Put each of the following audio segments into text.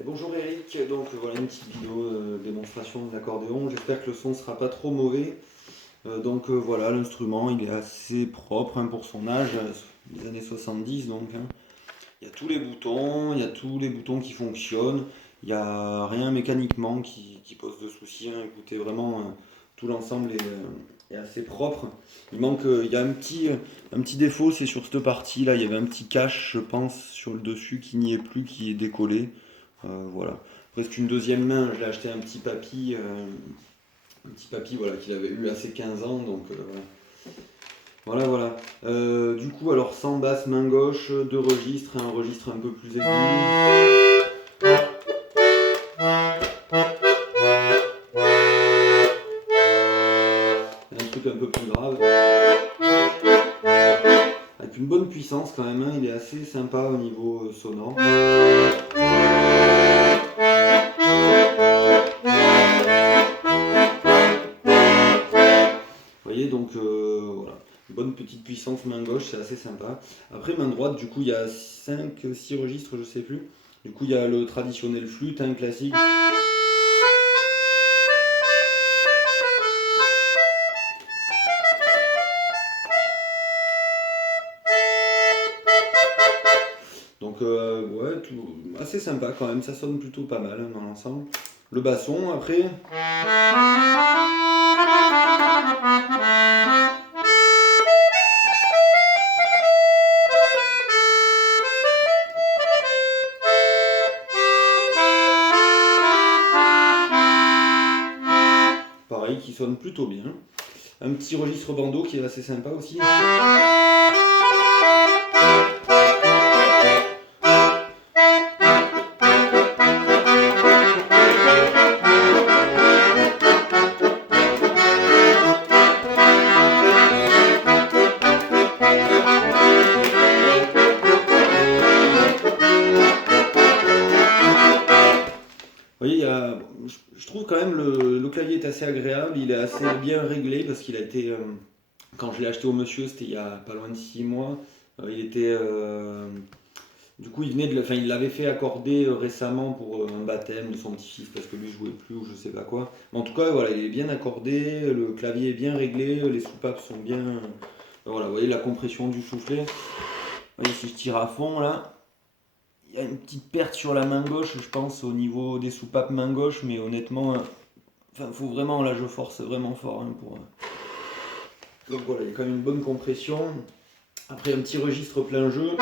Et bonjour Eric, donc voilà une petite vidéo démonstration de l'accordéon. J'espère que le son sera pas trop mauvais. Voilà, l'instrument il est assez propre, hein, pour son âge, des années 70 donc, hein. Il y a tous les boutons, il y a tous les boutons qui fonctionnent, il n'y a rien mécaniquement qui pose de soucis, hein. Écoutez, vraiment tout l'ensemble est assez propre. Il y a un petit défaut, c'est sur cette partie là, il y avait un petit cache je pense sur le dessus qui n'y est plus, qui est décollé. Voilà. Presque une deuxième main, je l'ai acheté un petit papy voilà, qu'il avait eu à ses 15 ans, donc voilà. Voilà. Du coup, alors sans basse main gauche, deux registres, un registre un peu plus aigu, et un truc un peu plus grave, avec une bonne puissance quand même, hein, il est assez sympa au niveau sonore. Vous voyez, donc voilà, une bonne petite puissance main gauche, c'est assez sympa. Après, main droite, du coup, il y a 5 6 registres, je sais plus. Du coup, il y a le traditionnel flûte, un classique. Ouais, assez sympa quand même, ça sonne plutôt pas mal, hein, dans l'ensemble. Le basson, après. Pareil, qui sonne plutôt bien. Un petit registre bandeau qui est assez sympa aussi. Vous voyez, je trouve quand même le clavier est assez agréable, il est assez bien réglé parce qu'il a été, quand je l'ai acheté au monsieur, c'était il y a pas loin de 6 mois. Il était, du coup, il venait enfin, il l'avait fait accorder récemment pour un baptême de son petit-fils parce que lui jouait plus ou je sais pas quoi. Mais en tout cas, voilà, il est bien accordé, le clavier est bien réglé, les soupapes sont bien. Voilà, vous voyez la compression du soufflet. Vous voyez, si je tire à fond là. Il y a une petite perte sur la main gauche, je pense, au niveau des soupapes main gauche, mais honnêtement, enfin, faut vraiment, là, je force vraiment fort, hein, pour. Donc voilà, il y a quand même une bonne compression. Après, un petit registre plein jeu.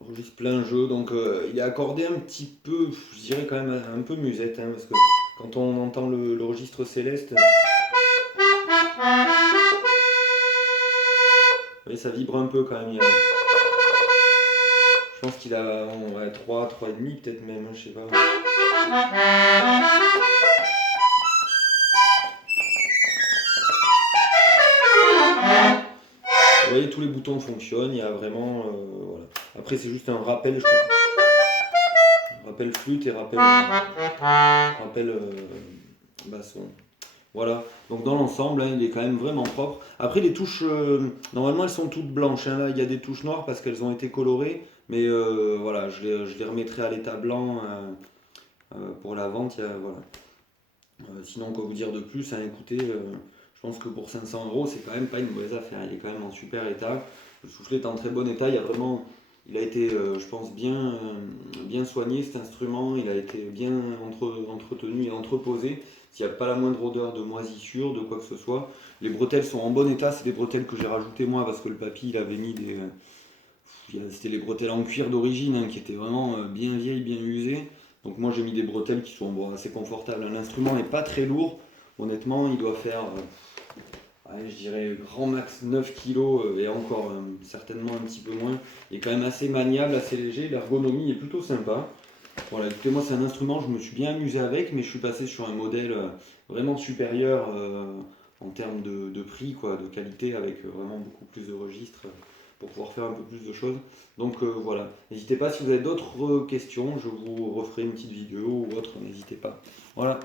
Registre plein jeu, donc il est accordé un petit peu, je dirais quand même un peu musette, hein, parce que quand on entend le registre céleste, vous voyez, ça vibre un peu quand même. Je pense qu'il a ouais, 3, 3,5 peut-être même, hein, je sais pas. Vous voyez, tous les boutons fonctionnent, il y a vraiment. Voilà. Après, c'est juste un rappel, je crois. Rappel flûte et rappel basson. Voilà, donc dans l'ensemble, hein, il est quand même vraiment propre. Après, les touches, normalement, elles sont toutes blanches, hein. Là, il y a des touches noires parce qu'elles ont été colorées. Mais voilà, je les remettrai à l'état blanc pour la vente. Voilà. Sinon, quoi vous dire de plus, hein, écoutez, je pense que pour 500 euros, c'est quand même pas une mauvaise affaire. Il est quand même en super état. Le soufflet est en très bon état. Il a été, je pense, bien soigné cet instrument. Il a été bien entretenu et entreposé. S'il n'y a pas la moindre odeur de moisissure, de quoi que ce soit. Les bretelles sont en bon état. C'est des bretelles que j'ai rajoutées moi parce que le papy il avait mis c'était les bretelles en cuir d'origine, hein, qui étaient vraiment bien vieilles, bien usées. Donc moi j'ai mis des bretelles qui sont bon, assez confortables. L'instrument n'est pas très lourd. Honnêtement, il doit faire, allez, je dirais, grand max 9 kg et encore certainement un petit peu moins. Il est quand même assez maniable, assez léger. L'ergonomie est plutôt sympa. Voilà, écoutez, moi c'est un instrument, je me suis bien amusé avec, mais je suis passé sur un modèle vraiment supérieur. en termes de prix, quoi, de qualité, avec vraiment beaucoup plus de registres pour pouvoir faire un peu plus de choses. Donc voilà, n'hésitez pas si vous avez d'autres questions, je vous referai une petite vidéo ou autre, n'hésitez pas. Voilà.